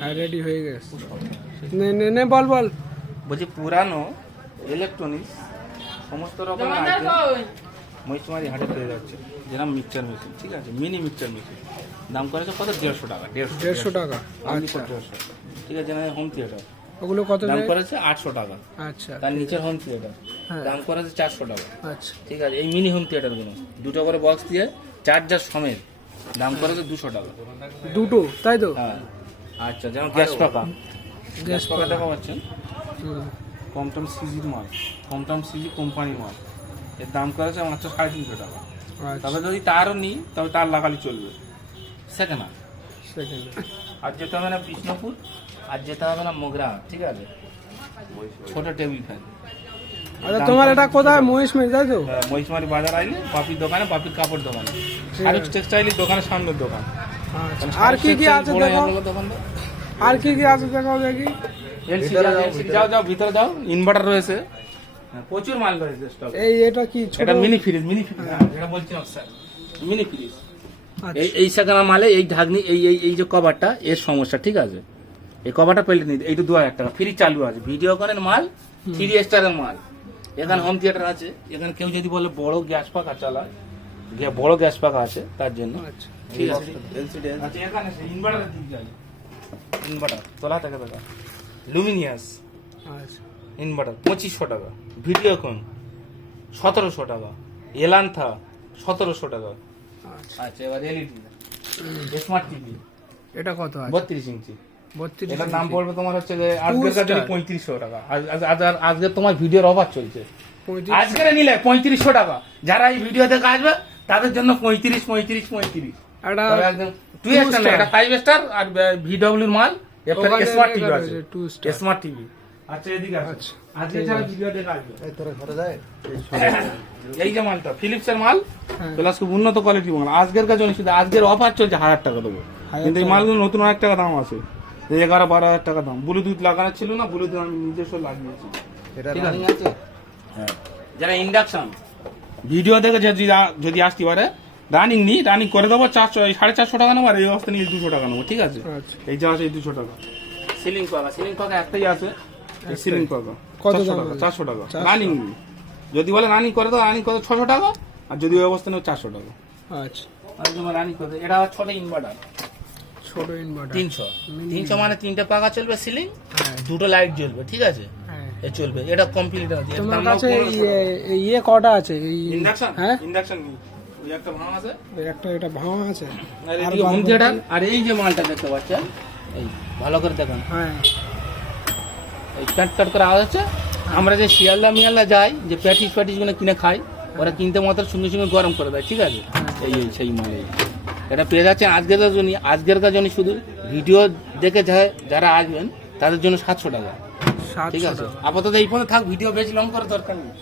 হ্যাঁ রেডি হয়ে গেছে। নে নে নে বল বল। বলছি পুরানো ইলেকট্রনিক্স সমস্ত রকমের আইটেম মহিষমারি হাটে পেয়ে যাচ্ছে। যেরকম মিক্সচার মেশিন ঠিক আছে? মিনি মিক্সচার মেশিন দাম করেছে কত? দেড়শো টাকা দেড়শো দেড়শো টাকা। আচ্ছা। দেড়শো ঠিক আছে যেন হোম থিয়েটার ওগুলো কত দাম? করেছে আটশো টাকা। আচ্ছা। তার নিচের হোম থিয়েটার হ্যাঁ। দাম করেছে চারশো টাকা। আচ্ছা। ঠিক আছে এই মিনি হোম থিয়েটারগুলো দুটো করে বক্স দিয়ে চার্জার সমেত। দাম করেছে দুশো টাকা। দুটো তাই তো? হ্যাঁ। আচ্ছা যেমন গ্যাস পাকা। গ্যাস গ্যাস পাকা। দেখা পাচ্ছেন। কমটম সিজির মাল। কমটম সিজি কোম্পানির মাল। এর দাম করেছে মাত্র সাড়ে তিনশো টাকা। আচ্ছা। তবে যদি তারও নিই তবে তার লাগালি চলবে। Second hand. আর যেতে হবে না বিষ্ণুপুর আর যেতে হবে না মোগরা ঠিক আছে? ছোট টেবিল ফ্যান। আচ্ছা তোমার এটা কোথায়? মহেশ মেয়ে তাই তো? মহিষমারি বাজার আইলে বাপির দোকানে বাপির কাপড় দোকানে। শারিক টেক্সটাইলের দোকানের সামনের দোকান। আর কি কি আছে দেখো। আর কি কি আছে দেখো দেখি। LCD আছে, LCD যাও যাও ভিতরে যাও ইনভার্টার রয়েছে। হ্যাঁ, প্রচুর মাল রয়েছে স্টক এই এটা কি এটা মিনি ফ্রিজ মিনি ফ্রিজ এটা বলছিলাম স্যার মিনি ফ্রিজ আচ্ছা, এই এই সাকানা মালে এই ঢাকনি এই এই এই যে কভারটা এর সমস্যা ঠিক আছে? এই কভারটা পেলে নিতে এইটা দু হাজার টাকা ফ্রি চালু আছে। ভিডিও কনের মাল থ্রি স্টারের মাল। এখানে হোম থিয়েটার আছে এখানে কেউ যদি বলে বড় গ্যাস পাকা চালায় বড় গ্যাস পাকা আছে তার জন্য। আচ্ছা। ঠিক আছে। আচ্ছা এখানে ইনভার্টার দিক যাই। ইনভার্টার তোলা থেকে দেখা লুমিনিয়াস আচ্ছা। ইনভার্টার পঁচিশশো টাকা। ভিডিওকন সতেরোশো টাকা। এলান্থা সতেরোশো টাকা। আচ্ছা। আচ্ছা এবার এলইডি স্মার্ট টিভি এটা কত আছে? বত্রিশ ইঞ্চি। এটার দাম পড়বে তোমার হচ্ছে যে আজকের কাছে পঁয়ত্রিশশো টাকা। আজ- আজ- আজ- আর- আজকে তোমার ভিডিওর অফার চলছে। পঁয়ত্রিশ আজকে নিলে পঁয়ত্রিশশো টাকা। যারা এই ভিডিও দেখে আসবে তাদের জন্য পঁয়ত্রিশ পঁয়ত্রিশ পঁয়ত্রিশ। একদম টু স্টার star। এটা ফাইভ স্টার আর ভিডব্লিউর মাল স্মার্ট টিভি আছে। স্মার্ট টিভি আচ্ছা এদিকে আচ্ছা, আজকে যারা ভিডিও দেখে আসবে। এই যে মালটা ফিলিপসের মাল হ্যাঁ। প্লাস খুব উন্নত কোয়ালিটির মাল। আজকের কাছে শুধু আজকের অফার চলছে হাজার টাকা দেবো। কিন্তু এই মালগুলো নতুন অনেক টাকা দাম আছে। এগারো বারো হাজার টাকা দাম। ব্লুটুথ লাগানো ছিল না ব্লুটুথ আমি নিজস্ব লাগিয়েছি। ঠিক আছে? হ্যাঁ। যারা ইন্ডাকশন ভিডিও দেখে যদি যদি আসতে পারে রানিং নি রানিং করে দেবো চারশো সাড়ে চারশো টাকা নেব আর এই অবস্থা নিয়ে দুশো টাকা নেব ঠিক আছে? আচ্ছা। এই যে আছে এই দুশো টাকা। সিলিং পাকা সিলিং পাকা একটাই আছে সিলিং পাকা। কত টাকা? চারশো টাকা। রানিং যদি বলে রানিং করে দাও রানিং করে ছশো টাকা আর যদি ওই অবস্থা নেব চারশো টাকা। আচ্ছা। আর তোমার রানিং করে এটা ছোট ইনভার্টার ছোট ইনভার্টার তিনশো। তিনশো মানে তিনটে পাকা চলবে সিলিং হ্যাঁ। দুটো লাইট জ্বলবে ঠিক আছে? এ চলবে। এটা কমপ্লিট আছে। তোমার কাছে ইয়ে- ইয়ে কটা আছে? ইন্ডাকশন হ্যাঁ? ইন্ডাকশন একটা ভাঙ আছে? এই একটা এটা ভাঙা আছে। আর আর হোম থিয়েটার আর এই যে মালটা দেখতে পাচ্ছেন এই ভালো করে দেখুন। হ্যাঁ। এই প্যাট প্যাট করে আওয়াজ হচ্ছে। আমরা যে শিয়ালদা মিয়ালদা যাই যে প্যাটিস প্যাটিসগুলো কিনে খাই ওরা কিনতে মাত্র সঙ্গে সঙ্গে গরম করে দেয় ঠিক আছে? এই এই সেই মাল এটা পেয়ে যাচ্ছেন আজকের জন্য আজকের জন্য শুধু ভিডিও দেখে যা- যারা আসবেন তাদের জন্য সাতশো টাকা। ঠিক আছে। আপাতত এই ফোনে থাক ভিডিও বেশ লং করে দরকার নেই।